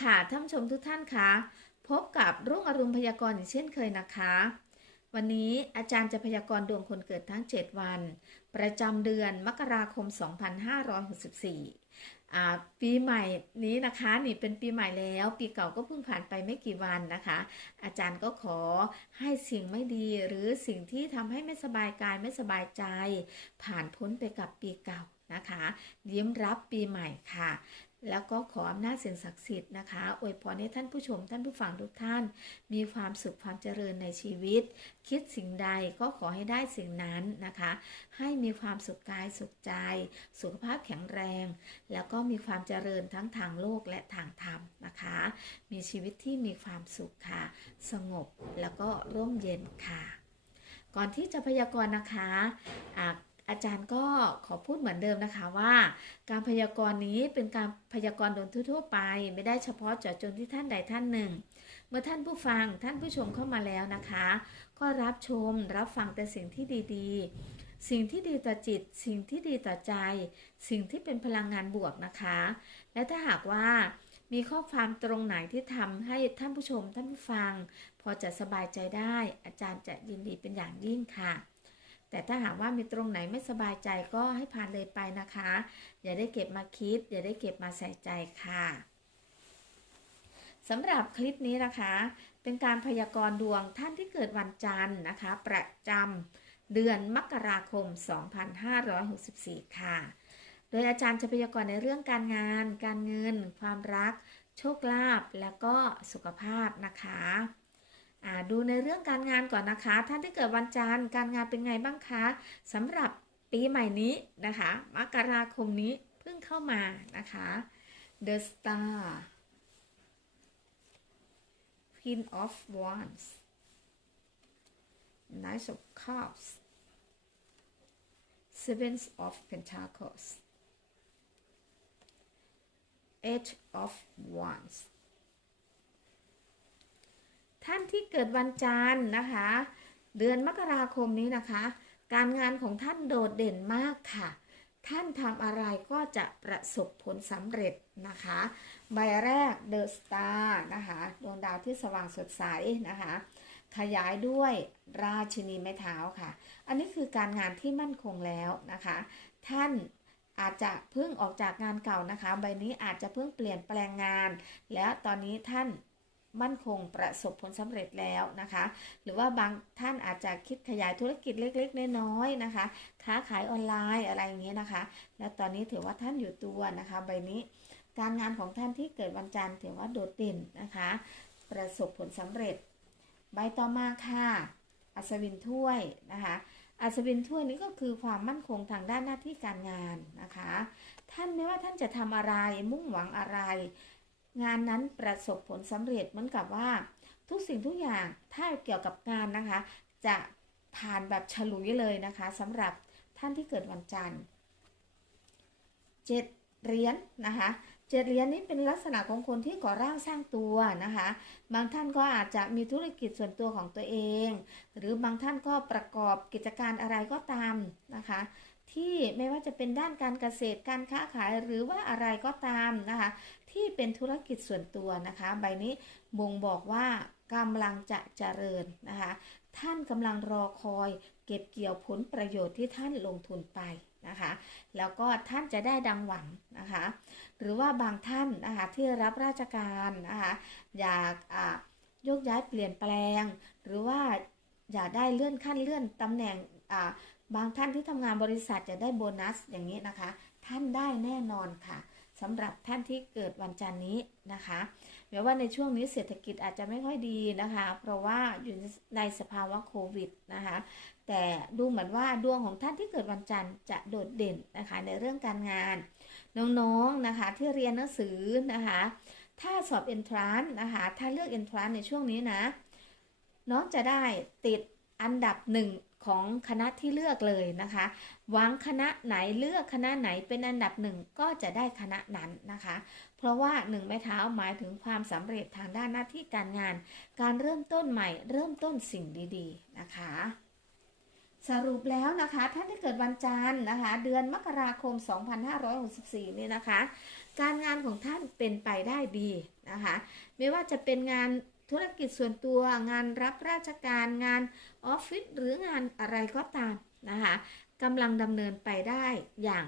ค่ะท่านผู้ชมทุกท่านคะพบกับรุ่งอรุณพยากรณ์อีกเช่นเคยนะคะ วันนี้อาจารย์จะพยากรณ์ดวงคนเกิดทั้ง 7 วัน ประจำเดือนมกราคม 2564อ่าปีใหม่นี้นะคะนี่เป็นปีใหม่แล้ว ปีเก่าก็เพิ่งผ่านไปไม่กี่วันนะคะ อาจารย์ก็ขอให้สิ่งไม่ดีหรือสิ่งที่ทำให้ไม่สบายกายไม่สบายใจ ผ่านพ้นไปกับปีเก่านะคะ ยิ้มรับปีใหม่ค่ะ แล้วก็ขออำนาจสิ่งศักดิ์สิทธิ์นะคะ อวยพรให้ท่านผู้ชมท่านผู้ฟังทุกท่าน มีความสุขความเจริญในชีวิต คิดสิ่งใดก็ขอให้ได้สิ่งนั้นนะคะ ให้มีความสุขกายสุขใจ สุขภาพแข็งแรง แล้วก็มีความเจริญทั้งทางโลกและทางธรรมนะคะ มีชีวิตที่มีความสุขค่ะ สงบแล้วก็ร่มเย็นค่ะ ก่อนที่จะพยากรณ์นะคะ อาจารย์ก็ขอพูดเหมือนเดิมนะคะว่า การพยากรณ์นี้เป็นการพยากรณ์โดยทั่วไป ไม่ได้เฉพาะเจาะจงที่ท่านใดท่านหนึ่ง เมื่อท่านผู้ฟังท่านผู้ชมเข้ามาแล้วนะคะ ก็รับชมรับฟังแต่สิ่งที่ดีๆ สิ่งที่ดีต่อจิต สิ่งที่ดีต่อใจ สิ่งที่เป็นพลังงานบวกนะคะ และถ้าหากว่ามีข้อความตรงไหนที่ทำให้ท่านผู้ชมท่านผู้ฟัง พอจะสบายใจได้อาจารย์จะยินดีเป็นอย่างยิ่งค่ะ แต่ถ้าหากว่ามีตรงไหนไม่สบายใจก็ให้ผ่านเลยไปนะคะ อย่าได้เก็บมาคิด อย่าได้เก็บมาใส่ใจค่ะสำหรับคลิปนี้นะคะ เป็นการพยากรณ์ดวงท่านที่เกิดวันจันทร์นะคะ ประจำเดือนมกราคม 2564 ค่ะ โดยอาจารย์จะพยากรณ์ในเรื่องการงาน การเงิน ความรัก โชคลาภ และก็สุขภาพนะคะ ดูในเรื่องการงานก่อนนะคะ ท่านที่เกิดวันจันทร์การงานเป็นไงบ้างคะสำหรับปีใหม่นี้นะคะมกราคมนี้เพิ่งเข้ามานะคะ The Star Queen of Wands Knight of Cups Seven of Pentacles Eight of Wands ท่านที่เกิดวันจันทร์นะคะ เดือนมกราคมนี้นะคะ การงานของท่านโดดเด่นมากค่ะ ท่านทำอะไรก็จะประสบผลสำเร็จนะคะ ใบแรก The Star นะคะดวงดาวที่สว่างสดใสนะคะ ขยายด้วยราชินีไม้เท้าค่ะ อันนี้คือการงานที่มั่นคงแล้วนะคะ ท่านอาจจะเพิ่งออกจากงานเก่านะคะ ใบนี้อาจจะเพิ่งเปลี่ยนแปลงงาน แล้วตอนนี้ท่าน มั่นคงประสบผลสำเร็จแล้วนะคะ หรือว่าบางท่านอาจจะคิดขยายธุรกิจเล็กๆ น้อยๆนะคะ ค้าขายออนไลน์อะไรอย่างเงี้ยนะคะ และตอนนี้ถือว่าท่านอยู่ตัวนะคะ ใบนี้ การงานของท่านที่เกิดวันจันทร์ถือว่าโดดเด่นนะคะ ประสบผลสำเร็จ ใบต่อมาค่ะ อัศวินถ้วยนะคะอัศวินถ้วยนี้ก็คือความมั่นคงทางด้านหน้าที่การงานนะคะ ท่านไม่ว่าท่านจะทำอะไรมุ่งหวังอะไร งานนั้นประสบผลสำเร็จเหมือนกับว่า ทุกสิ่งทุกอย่างถ้าเกี่ยวกับงานนะคะ จะผ่านแบบฉลุยเลยนะคะสำหรับท่านที่เกิดวันจันทร์เจ็ดเหรียญนะคะเจ็ดเหรียญนี้เป็นลักษณะของคนที่ก่อร่างสร้างตัวนะคะ บางท่านก็อาจจะมีธุรกิจส่วนตัวของตัวเอง หรือบางท่านก็ประกอบกิจการอะไรก็ตามนะคะ ที่ไม่ว่าจะเป็นด้านการเกษตรการค้าขายหรือว่าอะไรก็ตามนะคะ ที่เป็นธุรกิจส่วนตัวนะคะ ใบนี้บ่งบอกว่ากำลังจะเจริญนะคะ ท่านกำลังรอคอยเก็บเกี่ยวผลประโยชน์ที่ท่านลงทุนไปนะคะ แล้วก็ท่านจะได้ดังหวังนะคะ หรือว่าบางท่านนะคะที่รับราชการนะคะอยากอ่ายกย้ายเปลี่ยนแปลง หรือว่าอยากได้เลื่อนขั้นเลื่อนตำแหน่งอ่าบางท่านที่ทำงานบริษัทจะได้โบนัสอย่างนี้นะคะ ท่านได้แน่นอนค่ะ สำหรับท่านที่เกิดวันจันทร์นี้นะคะแม้ว่าในช่วงนี้เศรษฐกิจอาจจะไม่ค่อยดีนะคะ เพราะว่าอยู่ในสภาวะโควิดนะคะ แต่ดูเหมือนว่าดวงของท่านที่เกิดวันจันทร์จะโดดเด่นนะคะในเรื่องการงาน น้องๆนะคะที่เรียนหนังสือนะคะ ถ้าสอบเอนทรานนะคะ ถ้าเลือกเอนทรานในช่วงนี้นะ น้องจะได้ติดอันดับหนึ่ง ของคณะที่เลือกเลยนะคะหวังคณะไหนเลือกคณะไหนเป็นอันดับหนึ่งก็จะได้คณะนั้นนะคะ เพราะว่าหนึ่งไม้เท้าหมายถึงความสำเร็จทางด้านหน้าที่การงาน การเริ่มต้นใหม่ เริ่มต้นสิ่งดีๆนะคะสรุปแล้วนะคะท่านที่เกิดวันจันทร์นะคะ เดือนมกราคม 2564นี่ยนะคะ การงานของท่านเป็นไปได้ดีนะคะ ไม่ว่าจะเป็นงาน ธุรกิจส่วนตัว งานรับราชการงานออฟฟิศหรืองานอะไรก็ตามนะคะกำลังดำเนินไปได้อย่าง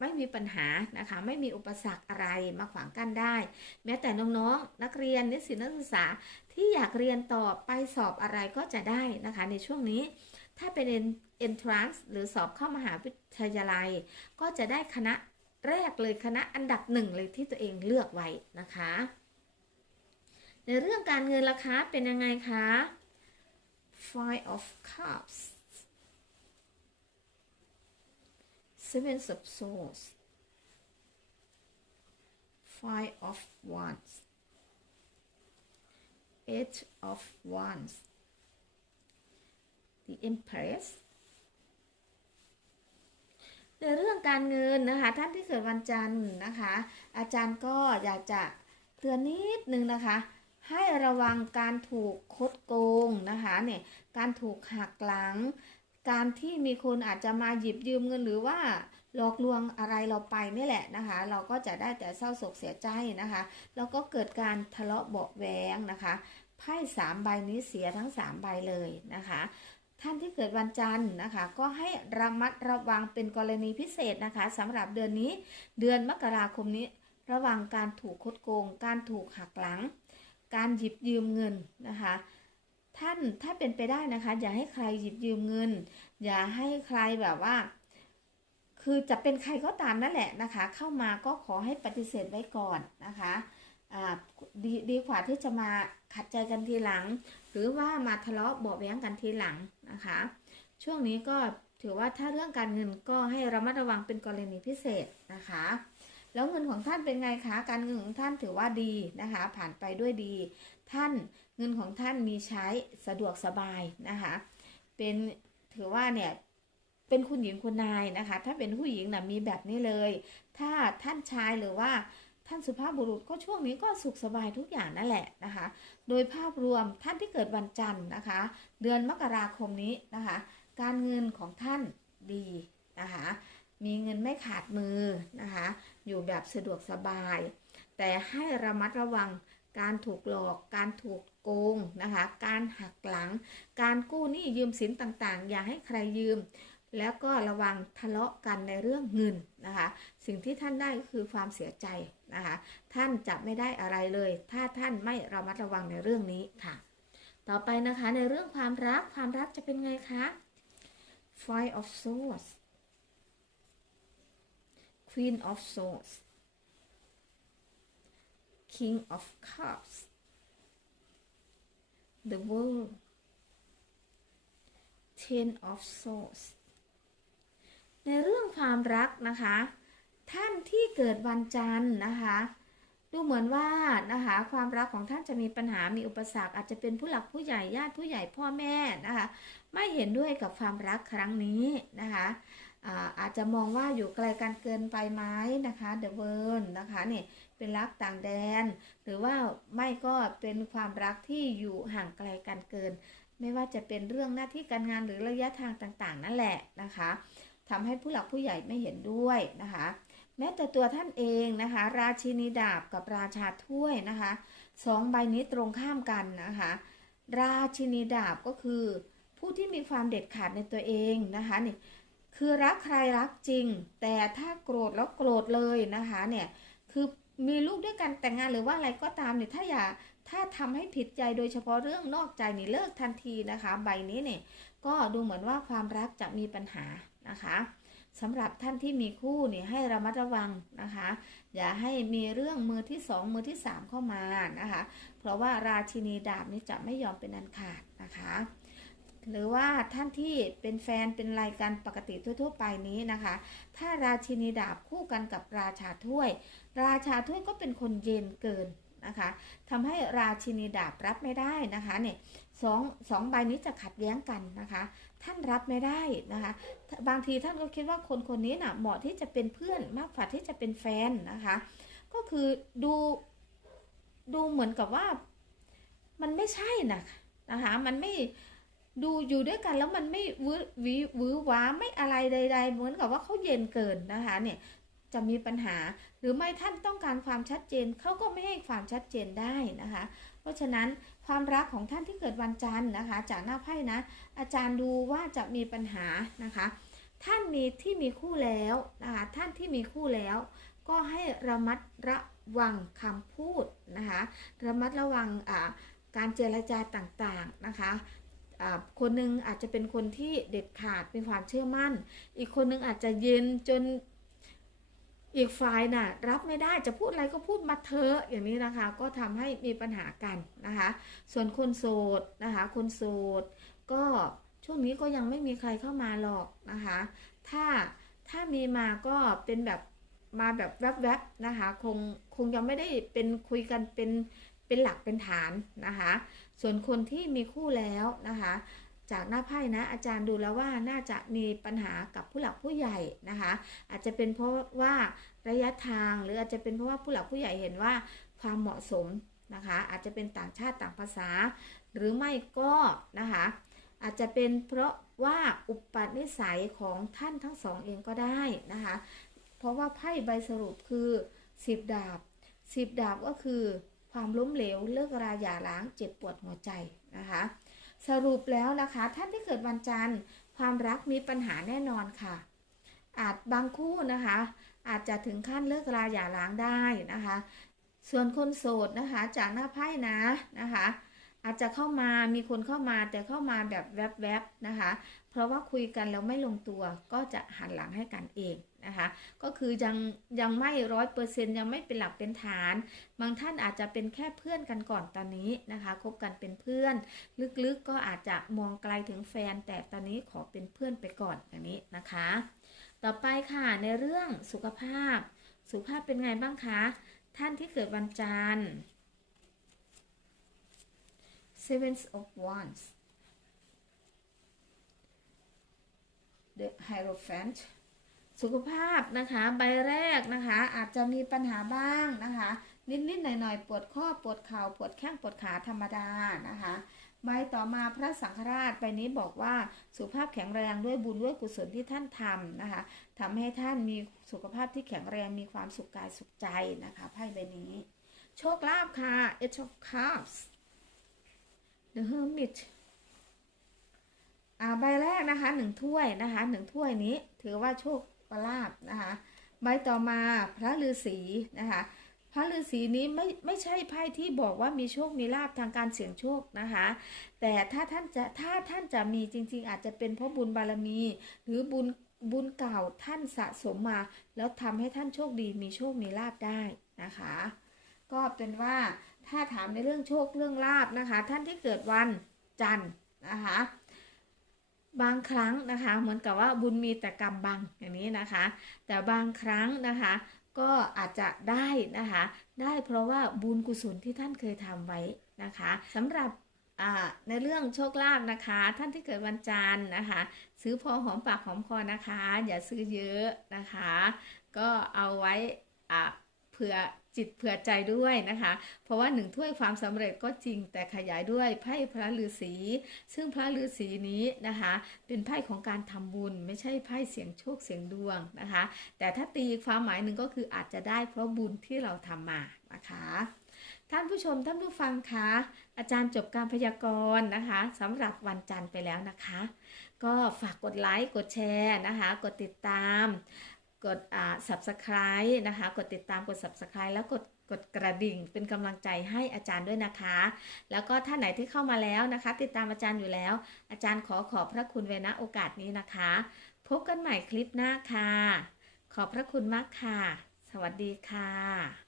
ไม่มีปัญหานะคะไม่มีอุปสรรคอะไรมาขวางกั้นได้ แม้แต่น้องๆนักเรียนนิสิตนักศึกษาที่อยากเรียนต่อไปสอบอะไรก็จะได้นะคะในช่วงนี้ ถ้าเป็น entrance หรือสอบเข้ามหาวิทยาลัย ก็จะได้คณะแรกเลยคณะอันดับหนึ่งเลยที่ตัวเองเลือกไว้นะคะ ในเรื่องการเงินราคาเป็นยังไงคะ Five of Cups Seven of Swords Five of Wands Eight of Wands The Empress ในเรื่องการเงินนะคะ ท่านที่เกิดวันจันทร์นะคะ อาจารย์ก็อยากจะเตือนนิดนึงนะคะ ให้ระวังการถูกคดโกงนะคะเนี่ยการถูกหักหลัง การที่มีคนอาจจะมาหยิบยืมเงินหรือว่าหลอกลวงอะไรเราไปนี่แหละนะคะ เราก็จะได้แต่เศร้าโศกเสียใจนะคะ แล้วก็เกิดการทะเลาะเบาะแวงนะคะไพ่สามใบนี้เสียทั้งสามใบเลยนะคะท่านที่เกิดวันจันทร์นะคะ ก็ให้ระมัดระวังเป็นกรณีพิเศษนะคะสำหรับเดือนนี้เดือนมกราคมนี้ ระวังการถูกคดโกง การถูกหักหลัง การหยิบยืมเงินนะคะ ท่านถ้าเป็นไปได้นะคะ อย่าให้ใครหยิบยืมเงิน อย่าให้ใครแบบว่า คือจะเป็นใครก็ตามนั่นแหละนะคะ เข้ามาก็ขอให้ปฏิเสธไว้ก่อนนะคะดีดีกว่าที่จะมาขัดใจกันทีหลัง หรือว่ามาทะเลาะเบาะแว้งกันทีหลังนะคะ ช่วงนี้ก็ถือว่าถ้าเรื่องการเงินก็ให้ระมัดระวังเป็นกรณีพิเศษนะคะ แล้วเงินของท่านเป็นไงคะ การเงินของท่านถือว่าดีนะคะ ผ่านไปด้วยดี ท่านเงินของท่านมีใช้สะดวกสบายนะคะ เป็นถือว่าเนี่ยเป็นคุณหญิงคุณนายนะคะ ถ้าเป็นผู้หญิงนะมีแบบนี้เลย ถ้าท่านชายหรือว่าท่านสุภาพบุรุษก็ช่วงนี้ก็สุขสบายทุกอย่างนั่นแหละนะคะ โดยภาพรวมท่านที่เกิดวันจันทร์นะคะ เดือนมกราคมนี้นะคะ การเงินของท่านดีนะคะ มีเงินไม่ขาดมือนะคะ อยู่แบบสะดวกสบาย แต่ให้ระมัดระวังการถูกหลอก การถูกโกงนะคะ การหักหลัง การกู้หนี้ยืมสินต่างๆ อย่าให้ใครยืม แล้วก็ระวังทะเลาะกันในเรื่องเงินนะคะ สิ่งที่ท่านได้ก็คือความเสียใจนะคะ ท่านจะไม่ได้อะไรเลย ถ้าท่านไม่ระมัดระวังในเรื่องนี้ค่ะ ต่อไปนะคะในเรื่องความรัก ความรักจะเป็นไงคะ Five of Swords Queen of Swords King of Cups The World Ten of Swords ในเรื่องความรักนะคะ ท่านที่เกิดวันจันทร์นะคะ ดูเหมือนว่านะคะความรักของท่านจะมีปัญหา มีอุปสรรค อาจจะเป็นผู้หลักผู้ใหญ่ญาติผู้ใหญ่พ่อแม่นะคะ ไม่เห็นด้วยกับความรักครั้งนี้นะคะอาอาจจะมองว่าอยู่ไกลกันเกินไปไหมนะคะ The World นะคะเนี่ยเป็นรักต่างแดน หรือว่าไม่ก็เป็นความรักที่อยู่ห่างไกลกันเกิน ไม่ว่าจะเป็นเรื่องหน้าที่การงานหรือระยะทางต่างๆ นั่นแหละนะคะทำให้ผู้หลักผู้ใหญ่ไม่เห็นด้วยนะคะ แม้แต่ตัวท่านเองนะคะ ราชินีดาบกับราชาถ้วยนะคะสองใบนี้ตรงข้ามกันนะคะ ราชินีดาบก็คือ ผู้ที่มีความเด็ดขาดในตัวเองนะคะนี่คือรักใครรักจริง แต่ถ้าโกรธแล้วโกรธเลยนะคะเนี่ยคือมีลูกด้วยกันแต่งงานหรือว่าอะไรก็ตามเนี่ยถ้าอย่าถ้าทำให้ผิดใจโดยเฉพาะเรื่องนอกใจนี่เลิกทันทีนะคะ ใบนี้เนี่ยก็ดูเหมือนว่าความรักจะมีปัญหานะคะ สำหรับท่านที่มีคู่เนี่ยให้ระมัดระวังนะคะ อย่าให้มีเรื่องมือที่สองมือที่สามเข้ามานะคะ เพราะว่าราชินีดาบนี่จะไม่ยอมเป็นอันขาดนะคะ หรือว่าท่านที่เป็นแฟนเป็นรายการปกติทั่วๆไปนี้นะคะ ถ้าราชินีดาบคู่กันกับราชาถ้วย ราชาถ้วยก็เป็นคนเย็นเกินนะคะทำให้ราชินีดาบรับไม่ได้นะคะเนี่ย สองสองใบนี้จะขัดแย้งกันนะคะ ท่านรับไม่ได้นะคะ บางทีท่านก็คิดว่าคนคนนี้นะ่ะเหมาะที่จะเป็นเพื่อนมากกว่าที่จะเป็นแฟนนะคะ ก็คือดูดูเหมือนกับว่ามันไม่ใช่นะนะคะ มันไม่ดูอยู่ด้วยกันแล้วมันไม่วื้อวิวื้อว้าไม่อะไรใด ๆ เหมือนกับว่าเขาเย็นเกินนะคะเนี่ยจะมีปัญหาหรือไม่ท่านต้องการความชัดเจนเขาก็ไม่ให้ความชัดเจนได้นะคะ เพราะฉะนั้น ความรักของท่านที่เกิดวันจันทร์นะคะ จากหน้าไพ่นะ อาจารย์ดูว่าจะมีปัญหานะคะ ท่านมีที่มีคู่แล้วนะคะท่านที่มีคู่แล้ว ก็ให้ระมัดระวังคำพูดนะคะระมัดระวังการเจรจาต่างๆนะคะคนหนึ่งอาจจะเป็นคนที่เด็ดขาดมีความเชื่อมั่น อีกคนหนึ่งอาจจะเย็นจน อีกฝ่ายน่ะรับไม่ได้จะพูดอะไรก็พูดมาเถอะอย่างนี้นะคะ ก็ทำให้มีปัญหากันนะคะ ส่วนคนโสดนะคะ คนโสดก็ช่วงนี้ก็ยังไม่มีใครเข้ามาหรอกนะคะ ถ้าถ้ามีมาก็เป็นแบบมาแบบแวบๆนะคะ คงคงยังไม่ได้เป็นคุยกันเป็นเป็นหลักเป็นฐานนะคะ ส่วนคนที่มีคู่แล้วนะคะ จากหน้าไพ่นะ อาจารย์ดูแล้วว่าน่าจะมีปัญหากับผู้หลักผู้ใหญ่นะคะ อาจจะเป็นเพราะว่าระยะทางหรืออาจจะเป็นเพราะว่าผู้หลักผู้ใหญ่เห็นว่าความเหมาะสมนะคะ อาจจะเป็นต่างชาติต่างภาษา หรือไม่ก็นะคะ อาจจะเป็นเพราะว่าอุปนิสัยของท่านทั้งสองเองก็ได้นะคะ เพราะว่าไพ่ใบสรุปคือสิบดาบสิบดาบก็คือความล้มเหลวเลิกราหย่าร้างเจ็บปวดหัวใจนะคะ สรุปแล้วนะคะ ท่านที่เกิดวันจันทร์ ความรักมีปัญหาแน่นอนค่ะ อาจบางคู่นะคะ อาจจะถึงขั้นเลิกราหย่าร้างได้นะคะ ส่วนคนโสดนะคะ จากหน้าไพ่นะนะคะ อาจจะเข้ามามีคนเข้ามาแต่เข้ามาแบบแวบๆนะคะ เพราะว่าคุยกันแล้วไม่ลงตัวก็จะหันหลังให้กันเองนะคะ ก็คือยังยังไม่ร้อยเปอร์เซ็นยังไม่เป็นหลักเป็นฐาน บางท่านอาจจะเป็นแค่เพื่อนกันก่อนตอนนี้นะคะคบกันเป็นเพื่อน ลึกๆก็อาจจะมองไกลถึงแฟน แต่ตอนนี้ขอเป็นเพื่อนไปก่อนอย่างนี้นะคะ ต่อไปค่ะในเรื่องสุขภาพ สุขภาพเป็นไงบ้างคะ ท่านที่เกิดวันจันทร์ Seven of Wands The Hierophant สุขภาพนะคะ ใบแรกนะคะ อาจจะมีปัญหาบ้างนะคะ นิด ๆ หน่อย ๆ ปวดข้อปวดเข่าปวดแข้งปวดขาธรรมดานะคะใบต่อมาพระสังฆราชใบนี้บอกว่าสุขภาพแข็งแรงด้วยบุญด้วยกุศลที่ท่านทำนะคะทำให้ท่านมีสุขภาพที่แข็งแรงมีความสุขกายสุขใจนะคะไพ่ใบนี้ โชคลาภค่ะ Eight of Cups The Hermit อ่าใบแรกนะคะหนึ่งถ้วยนะคะหนึ่งถ้วยนี้ถือว่าโชคประลาภนะคะใบต่อมาพระฤาษีนะคะพระฤาษีนี้ไม่ไม่ใช่ไพ่ที่บอกว่ามีโชคมีลาภทางการเสี่ยงโชคนะคะ แต่ถ้าท่านจะถ้าท่านจะมีจริง ๆ อาจจะเป็นเพราะบุญบารมี หรือบุญบุญเก่าท่านสะสมมา แล้วทำให้ท่านโชคดีมีโชคมีลาภได้นะคะ ก็เป็นว่า ถ้าถามในเรื่องโชคเรื่องลาบนะคะ ท่านที่เกิดวันจันทร์นะคะบางครั้งนะคะ เหมือนกับว่าบุญมีแต่กรรมบังอย่างนี้นะคะ แต่บางครั้งนะคะ ก็อาจจะได้นะคะ ได้เพราะว่าบุญกุศลที่ท่านเคยทำไว้นะคะสำหรับในเรื่องโชคลาภนะคะ ท่านที่เกิดวันจันทร์นะคะ ซื้อพอหอมปากหอมคอนะคะ อย่าซื้อเยอะนะคะ ก็เอาไว้อ่า เผื่อจิตเผื่อใจด้วยนะคะ เพราะว่าหนึ่งถ้วยความสำเร็จก็จริงแต่ขยายด้วยไพ่พระฤาษี ซึ่งพระฤาษีนี้นะคะ เป็นไพ่ของการทำบุญ ไม่ใช่ไพ่เสียงโชคเสียงดวงนะคะ แต่ถ้าตีความหมายหนึ่งก็คืออาจจะได้เพราะบุญที่เราทำมานะคะท่านผู้ชมท่านผู้ฟังคะอาจารย์จบการพยากรณ์นะคะสำหรับวันจันทร์ไปแล้วนะคะ ก็ฝากกดไลค์กดแชร์นะคะ กดติดตาม กดอ่า subscribe นะคะ กดติดตามกด subscribe แล้วกดกดกระดิ่งเป็นกำลังใจให้อาจารย์ด้วยนะคะ แล้วก็ท่านไหนที่เข้ามาแล้วนะคะ ติดตามอาจารย์อยู่แล้ว อาจารย์ขอขอบพระคุณเวณโอกาสนี้นะคะ พบกันใหม่คลิปหน้าค่ะ ขอบพระคุณมากค่ะ สวัสดีค่ะ